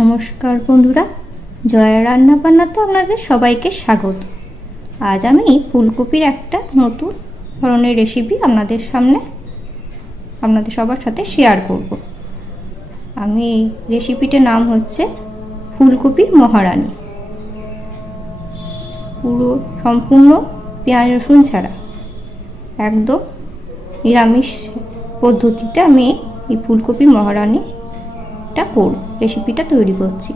নমস্কার বন্ধুরা, জয়া রান্না বান্নাতে আপনাদের সবাইকে স্বাগত। আজ আমি ফুলকপির একটা নতুন ধরনের রেসিপি আপনাদের সামনে, আপনাদের সবার সাথে শেয়ার করব। আমি রেসিপিটার নাম হচ্ছে ফুলকপির মহারানী। পুরো সম্পূর্ণ পেঁয়াজ রসুন ছাড়া। একদম নিরামিষ পদ্ধতিতে আমি এই ফুলকপি মহারানিটা করব রেসিপিটা তৈরি করছি।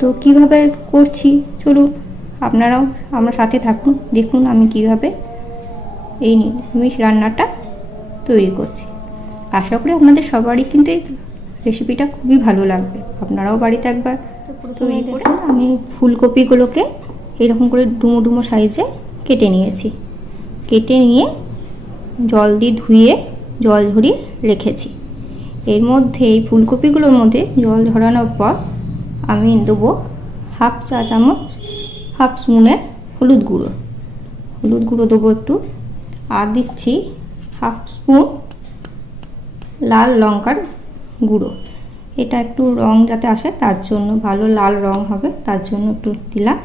তো কীভাবে করছি? চলুন আপনারাও আমার সাথে থাকুন দেখুন আমি কীভাবে এই নিরামিষ রান্নাটা তৈরি করছি। আশা করি আপনাদের সবারই কিন্তু এই রেসিপিটা খুবই ভালো লাগবে। আপনারাও বাড়িতে একবার তৈরি করে আমি ফুলকপিগুলোকে এরকম করে ডুমো ডুমো সাইজে কেটে নিয়েছি। কেটে নিয়ে জল দিয়ে ধুয়ে জল ঝরিয়ে রেখেছি। এর মধ্যে এই ফুলকপিগুলোর মধ্যে জল ঝরানোর পর আমি দেবো হাফ চা চামচ, হাফ স্পুনের হলুদ গুঁড়ো। হলুদ গুঁড়ো দেবো একটু। আর দিচ্ছি হাফ স্পুন লাল লঙ্কার গুঁড়ো। এটা একটু রং যাতে আসে, তার জন্য ভালো লাল রং হবে, তার জন্য একটু দিলাম।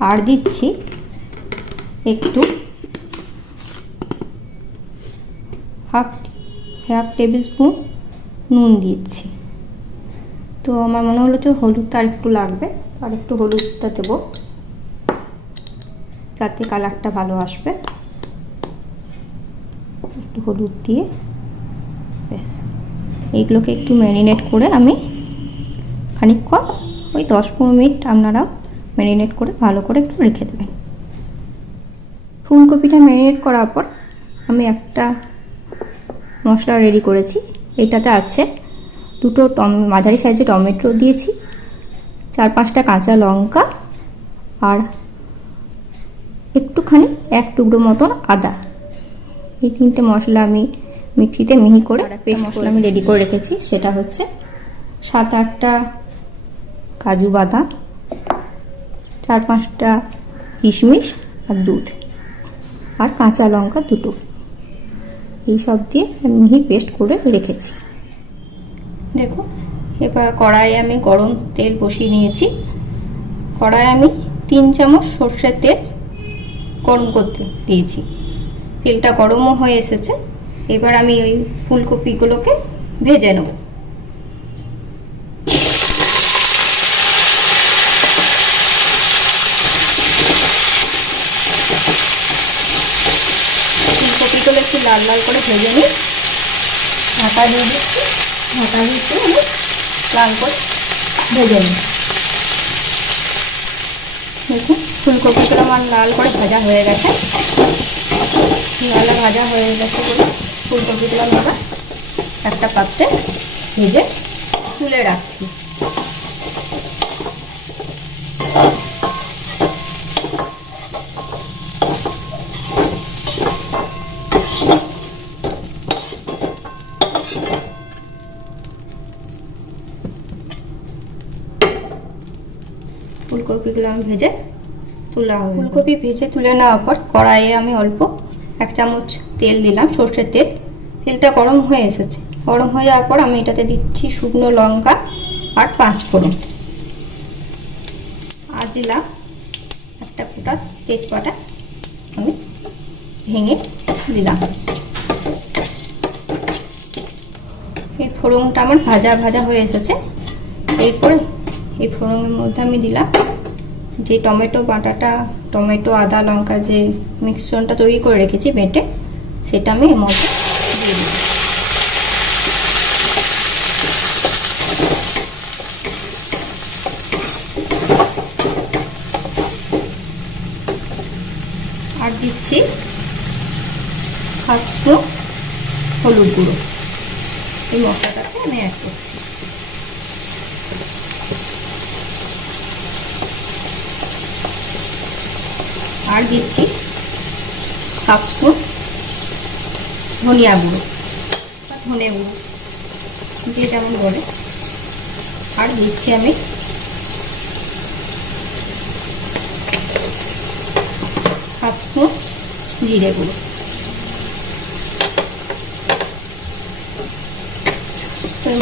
আর দিচ্ছি একটু হাফ হাফ টেবিল স্পুন নুন দিচ্ছি তো আমার মনে হলো যে হলুদটা আর একটু লাগবে, আর একটু হলুদটা দেবো। যাতে কালারটা ভালো আসবে। একটু হলুদ দিয়ে, ব্যাস। এইগুলোকে একটু ম্যারিনেট করে আমি খানিকক্ষণ, ওই দশ পনেরো মিনিট আপনারাও ম্যারিনেট করে ভালো করে একটু রেখে দেবেন। ফুলকপিটা ম্যারিনেট করার পর আমি একটা মশলা রেডি করেছি। এটাতে আছে দুটো টম মাঝারি সাইজে টমেটো দিয়েছি চার পাঁচটা কাঁচা লঙ্কা আর একটুখানি এক টুকরো মতন আদা। এই তিনটে মশলা আমি মিক্সিতে মিহি করে পেস্ট মশলা আমি রেডি করে রেখেছি। সেটা হচ্ছে সাত আটটা কাজু বাদাম চার পাঁচটা কিশমিশ আর দুধ। আর কাঁচা লঙ্কা দুটো। এই সব দিয়ে মিহি পেস্ট করে রেখেছি। দেখো, এবার কড়াইয়ে আমি গরম তেল বসিয়ে নিয়েছি। কড়াই আমি তিন চামচ সর্ষের তেল গরম করতে দিয়েছি। তেলটা গরমও হয়ে এসেছে। এবার আমি ওই ফুলকপিগুলোকে ভেজে নেব ফুলকপিগুলো একটু লাল লাল করে ভেজে নিই। ঢাকা দিয়ে দিচ্ছি। ঢাকা দিচ্ছি আমি লাল করে ভেজে নিই। দেখুন, ফুলকপিগুলো আমার লাল করে ভাজা হয়ে গেছে। লাল ভাজা হয়ে গেছে বলে ফুলকপিগুলো আমি আবার একটা পাত্রে ভেজে তুলে রাখছি। ফুলকপিগুলো আমি ভেজে তোলা হবে ফুলকপি ভেজে তুলে নেওয়ার পর কড়াইয়ে আমি অল্প এক চামচ তেল দিলাম, সর্ষের তেল। তেলটা গরম হয়ে এসেছে। গরম হয়ে যাওয়ার পর আমি এটাতে দিচ্ছি শুকনো লঙ্কা আর পাঁচ ফোড়ন আর দিলাম একটা ফোটা তেজপাতা আমি ভেঙে দিলাম। এই ফোড়নটা আমার ভাজা ভাজা হয়ে এসেছে। এরপরে এই ফোড়নের মধ্যে আমি দিলাম যে টমেটো বাটাটা, টমেটো, আদা, লঙ্কা যে মিক্সচারটা তৈরি করে রেখেছি বেটে, সেটা আমি এর মধ্যে দিয়ে দিই আর দিচ্ছি স্পুন হলুদ গুঁড়ো। এই মশলাটাকে আমি অ্যাড করছি। আর দিচ্ছি। স্পুন ধনিয়া গুঁড়ো বা ধনে গুঁড়ো, যে যেমন বলে। আর দিচ্ছি আমি। স্পুন জিরে গুঁড়ো।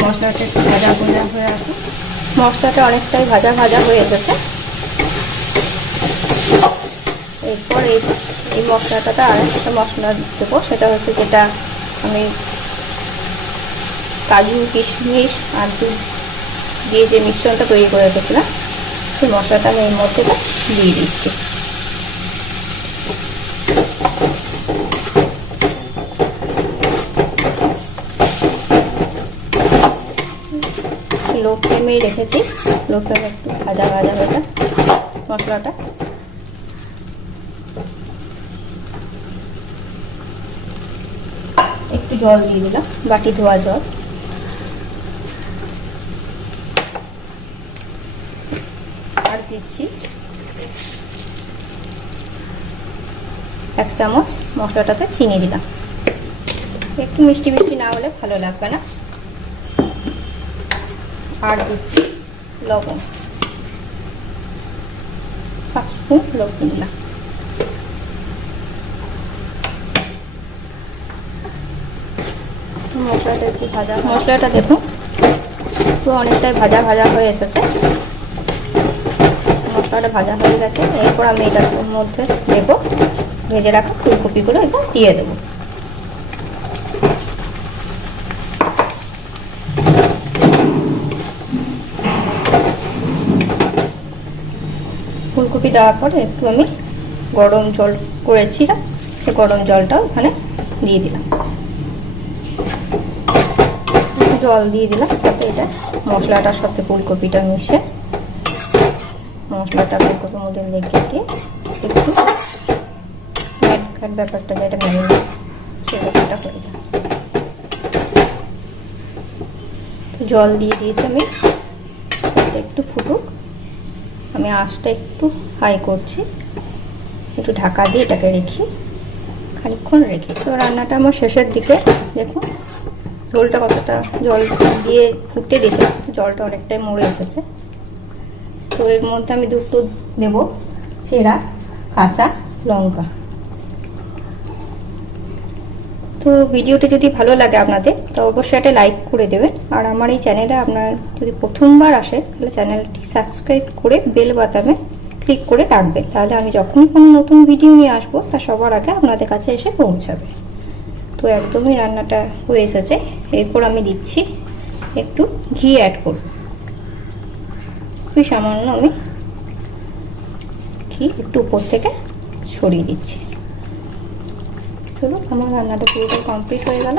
মশলাটা একটু ভাজা ভাজা হয়ে আছে মশলাটা অনেকটাই ভাজা ভাজা হয়ে এসেছে। এরপর এই এই মশলাটাতে আর একটা মশলা দেবো, সেটা হচ্ছে যেটা আমি কাজু, কিশমিশ আর দুধ দিয়ে যে মিশ্রণটা তৈরি করে রেখেছিলাম, সেই মশলাটা আমি এর মধ্যে দিয়ে দিচ্ছি। লো ফ্লেমেই রেখেছি, লো ফ্লেমে একটু ভাজা ভাজা যাক মশলাটা একটু জল দিয়ে দিলাম, বাটি ধোয়া জল। আর দিচ্ছি এক চামচ মশলাটাতে চিনি দিলাম। একটু মিষ্টি মিষ্টি না হলে ভালো লাগবে না। আর দিচ্ছি লবণ। লবণ দিলাম। মশলাটা একটু ভাজা মশলাটা দেখুন তো অনেকটাই ভাজা ভাজা হয়ে এসেছে। মশলাটা ভাজা হয়ে গেছে, এরপর আমি এটার মধ্যে দেবো, ভেজে রাখা ফুলকপিগুলো এবার দিয়ে দেবো। ফুলকপি দেওয়ার পরে একটু আমি গরম জল করেছিলাম সে গরম জলটাও ওখানে দিয়ে দিলাম একটু জল দিয়ে দিলাম যাতে এটা মশলাটার সাথে ফুলকপিটা মিশে। মশলাটা ফুলকপির মধ্যে লেগে দিয়ে একটু ম্যাট খাট ব্যাপারটা যেটা ম্যারিনেট সে ব্যাপারটা হয়ে যায় জল দিয়ে দিয়েছি আমি একটু ফুটুক। আমি আঁচটা একটু হাই করছি, একটু ঢাকা দিয়ে এটাকে রেখি খানিক্ষণ রেখে। তো রান্নাটা আমার শেষের দিকে, দেখুন। ঝোলটা কতটা জল দিয়ে ফুটতে দিয়েছিলাম জলটা অনেকটাই মরে এসেছে। তো এর মধ্যে আমি দুটো দেব চেরা কাঁচা লঙ্কা। তো ভিডিওটা যদি ভালো লাগে আপনাদের, তো অবশ্যই একটা লাইক করে দেবেন। আর আমার এই চ্যানেলে আপনার যদি প্রথমবার আসে, তাহলে চ্যানেলটি সাবস্ক্রাইব করে বেল বাতামে ক্লিক করে রাখবেন। তাহলে আমি যখনই কোনো নতুন ভিডিও নিয়ে আসব, তা সবার আগে আপনাদের কাছে এসে পৌঁছাবে। তো একদমই রান্নাটা হয়ে এসেছে। এরপর আমি দিচ্ছি একটু ঘি অ্যাড করব। খুবই সামান্য আমি ঘি একটু উপর থেকে সরিয়ে দিচ্ছি। চলো আমার রান্নাটা পুরোটা কমপ্লিট হয়ে গেল।